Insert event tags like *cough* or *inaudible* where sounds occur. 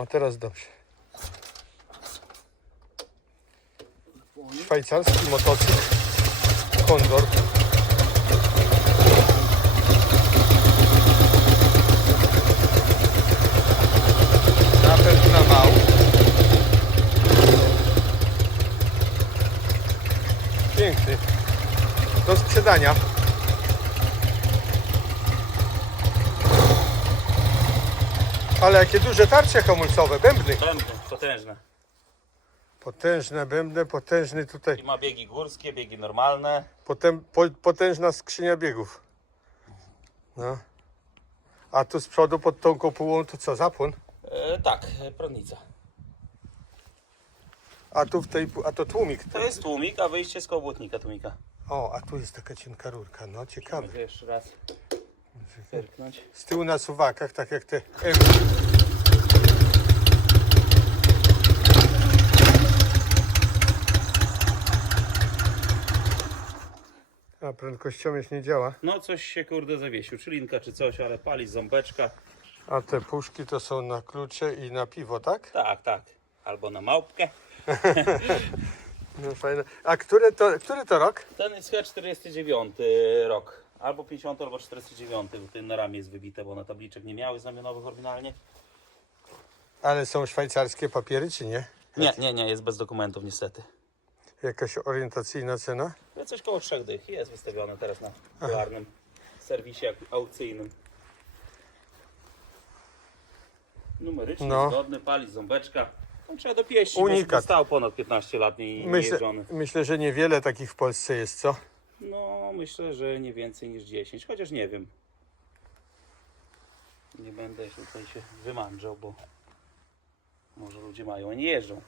O, teraz dobrze. Szwajcarski motocykl. Kondor. Napęd na wał. Piękny. Do sprzedania. Ale jakie duże tarcze hamulcowe, bębny. Bębny, potężne. Potężne bębny, potężny tutaj, I ma biegi górskie, biegi normalne. potem, po, potężna skrzynia biegów. No. A tu z przodu pod tą kopułą to co, zapłon? E, tak, prądnica. A tu w tej, a to tłumik. To jest tłumik, a wyjście z kołbutnika tłumika. O, a tu jest taka cienka rurka, no ciekawe. Jeszcze raz zerknąć. Z tyłu na suwakach, tak jak te M. A prędkościomierz nie działa. No coś się kurde zawiesił, czy linka czy coś, ale pali ząbeczka. A te puszki to są na klucze i na piwo, tak? Tak, tak. Albo na małpkę. *laughs* No fajne. A który to, który to rok? Ten jest chyba 49 rok. Albo 50, albo 49. bo Ten na ramię jest wybite, bo na tabliczek nie miały znamionowych oryginalnie. Ale są szwajcarskie papiery, czy nie? Nie, nie, nie, jest bez dokumentów niestety. Jakaś orientacyjna cena? Ale coś koło trzech dych jest wystawione teraz na popularnym serwisie aukcyjnym. Numerycznie No. zgodny, pali ząbeczka. No, trzeba dopieścić, Unikat. bo stał ponad 15 lat nie, nie Myślę, jeżdżony. myślę, że niewiele takich w Polsce jest, co? Myślę, że nie więcej niż 10, chociaż nie wiem. Nie będę tutaj się wymądrzał, bo może ludzie mają, a nie jeżdżą.